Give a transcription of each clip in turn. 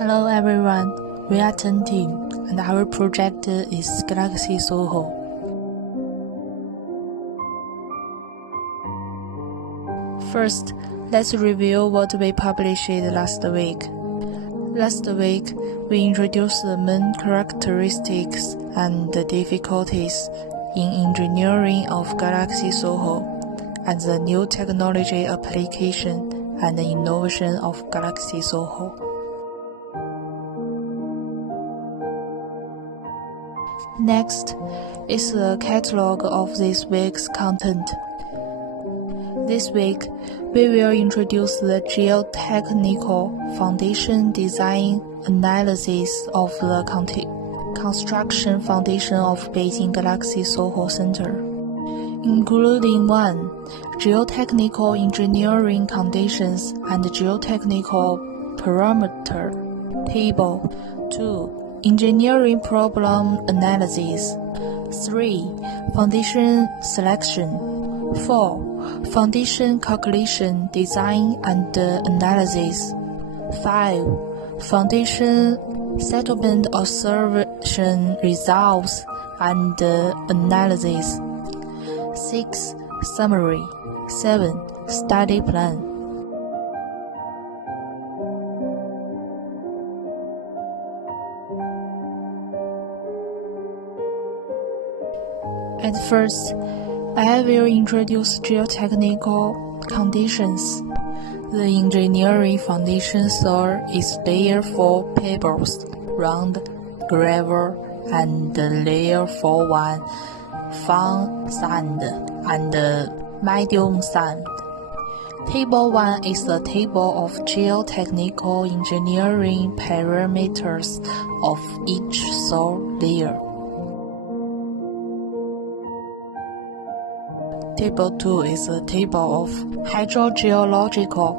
Hello everyone, we are 10 team and our project is Galaxy SOHO. First, let's review what we published last week. Last week, we introduced the main characteristics and difficulties in engineering of Galaxy SOHO and the new technology application and innovation of Galaxy SOHO. Next is the catalog of this week's content. This week, we will introduce the geotechnical foundation design analysis of the construction foundation of Beijing Galaxy SOHO Center, including 1. Geotechnical engineering conditions and geotechnical parameter table. 2. Engineering problem analysis. 3. Foundation selection. 4. Foundation calculation design and analysis. 5. Foundation settlement observation results and analysis. 6. Summary. 7. Study plan. At first, I will introduce geotechnical conditions. The engineering foundation soil is layer 4 pebbles, round, gravel, and layer 4-1 fine sand and medium sand. Table 1 is the table of geotechnical engineering parameters of each soil layer. Table 2 is a table of hydrogeological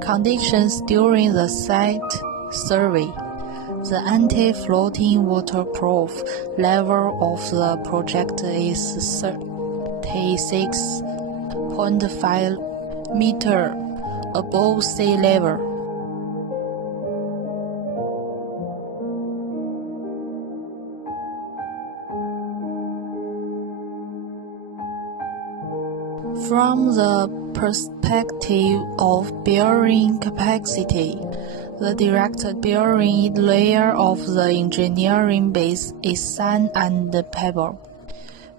conditions during the site survey. The anti-floating waterproof level of the project is 36.5 meters above sea level. From the perspective of bearing capacity, the direct bearing layer of the engineering base is sand and pebble,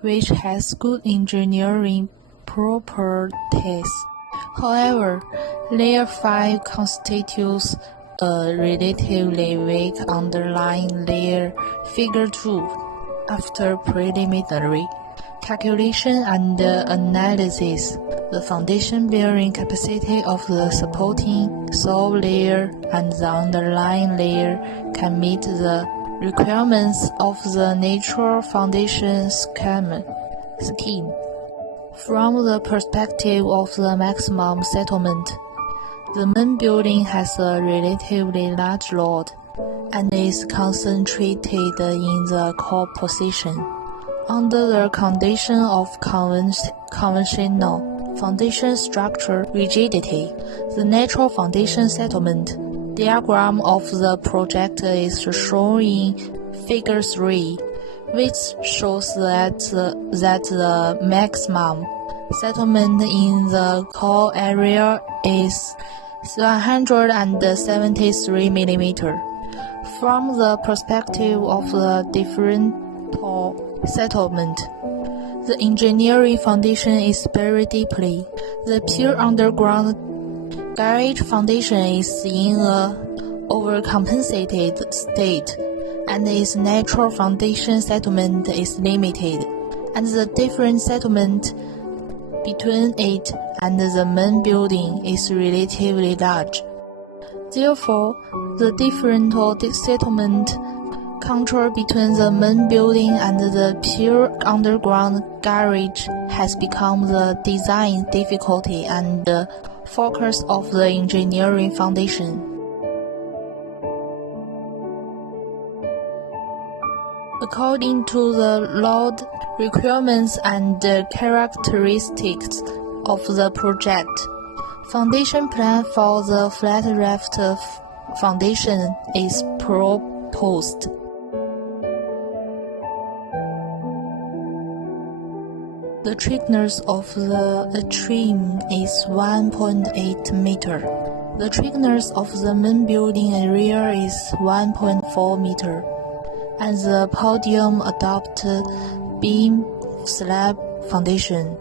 which has good engineering properties. However, layer 5 constitutes a relatively weak underlying layer, figure 2, after preliminary calculation and analysis. The foundation bearing capacity of the supporting soil layer and the underlying layer can meet the requirements of the natural foundation scheme. From the perspective of the maximum settlement, the main building has a relatively large load and is concentrated in the core position. Under the condition of conventional foundation structure rigidity, the natural foundation settlement diagram of the project is shown in Figure 3, which shows that the maximum settlement in the core area is 173 mm. From the perspective of the differential settlement, the engineering foundation is buried deeply. The pure underground garage foundation is in a overcompensated state, and its natural foundation settlement is limited, and the different settlement between it and the main building is relatively large. Therefore, the differential settlement control between the main building and the pure underground garage has become the design difficulty and the focus of the engineering foundation. According to the load requirements and characteristics of the project, foundation plan for the flat raft foundation is proposed. The thickness of the atrium is 1.8 meter. The thickness of the main building area is 1.4 meter, and the podium adopted beam slab foundation.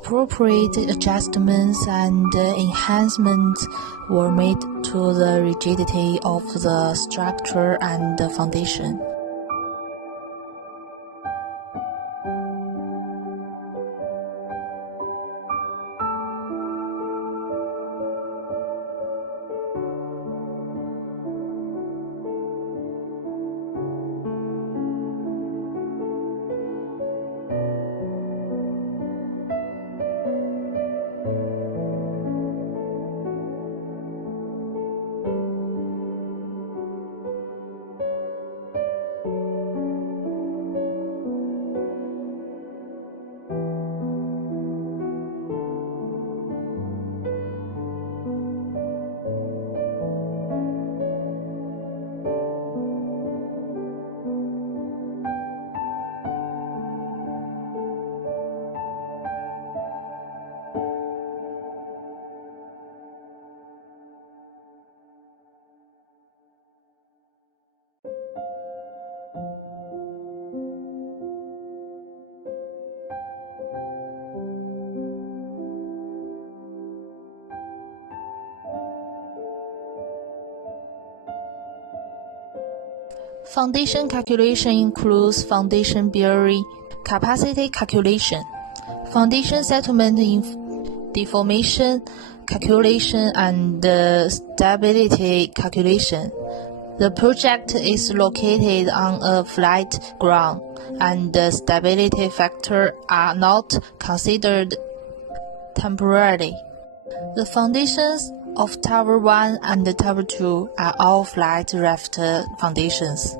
Appropriate adjustments and enhancements were made to the rigidity of the structure and the foundation. Foundation calculation includes foundation bearing capacity calculation, foundation settlement deformation calculation, and stability calculation. The project is located on a flat ground, and the stability factors are not considered temporarily. The foundations of Tower 1 and Tower 2 are all flat raft foundations,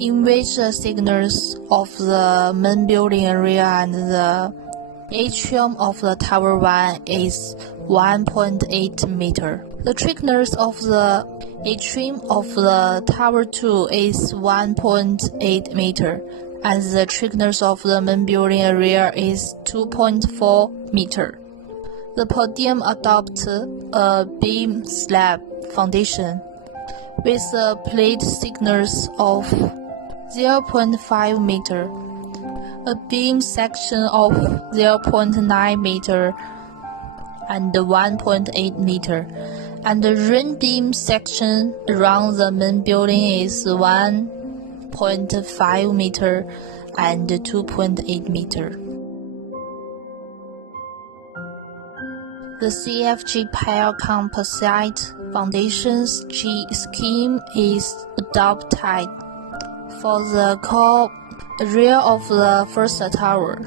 in which the thickness of the main building area and the atrium of the Tower 1 is 1.8 meter. The thickness of the atrium of the Tower 2 is 1.8 meter, and the thickness of the main building area is 2.4 meter. The podium adopts a beam slab foundation with a plate thickness of 0.5 meter, a beam section of 0.9 meter and 1.8 meter, and the ring beam section around the main building is 1.5 meter and 2.8 meter. The CFG pile composite foundation scheme is adopted for the core area of the first tower.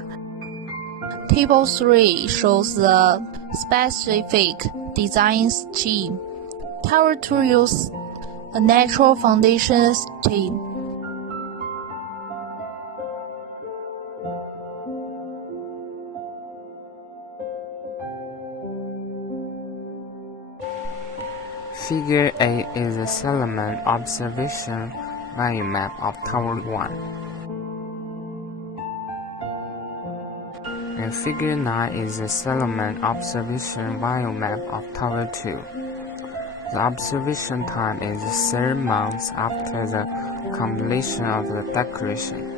Table 3 shows the specific design scheme. Tower 2 uses a natural foundation scheme. Figure A is a settlement observation value map of Tower 1. And Figure 9 is a settlement observation value map of Tower 2. The observation time is 3 months after the completion of the decoration.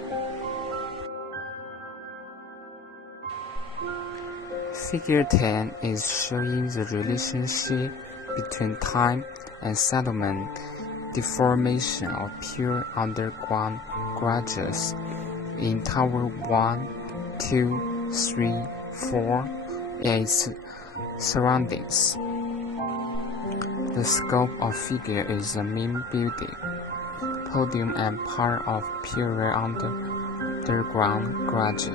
Figure 10 is showing the relationship between time and settlement deformation of pure underground garages in Tower 1, 2, 3, 4, and its surroundings. The scope of figure is the main building, podium, and part of pure underground garage,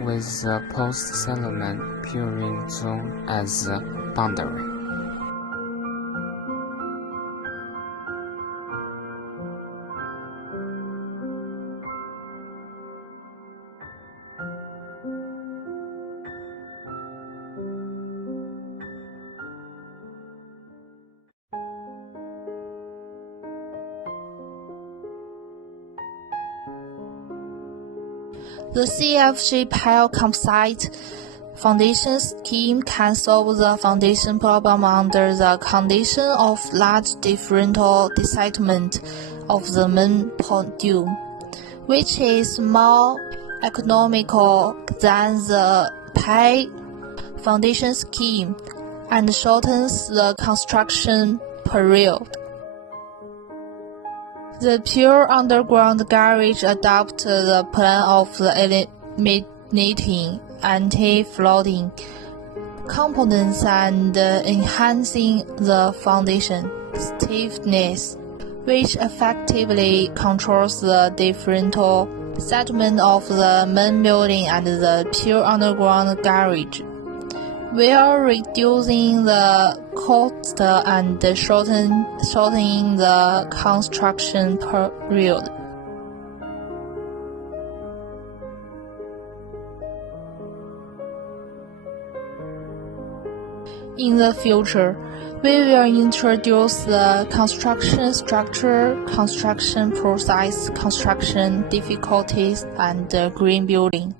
with the post-settlement puring zone as the boundary. The CFG pile composite foundation scheme can solve the foundation problem under the condition of large differential displacement of the main module, which is more economical than the pile foundation scheme and shortens the construction period. The pure underground garage adopts the plan of the eliminating anti-floating components and enhancing the foundation stiffness, which effectively controls the differential settlement of the main building and the pure underground garage, while reducing the cost and shortening the construction period. In the future, we will introduce the construction structure, construction process, construction difficulties, and green building.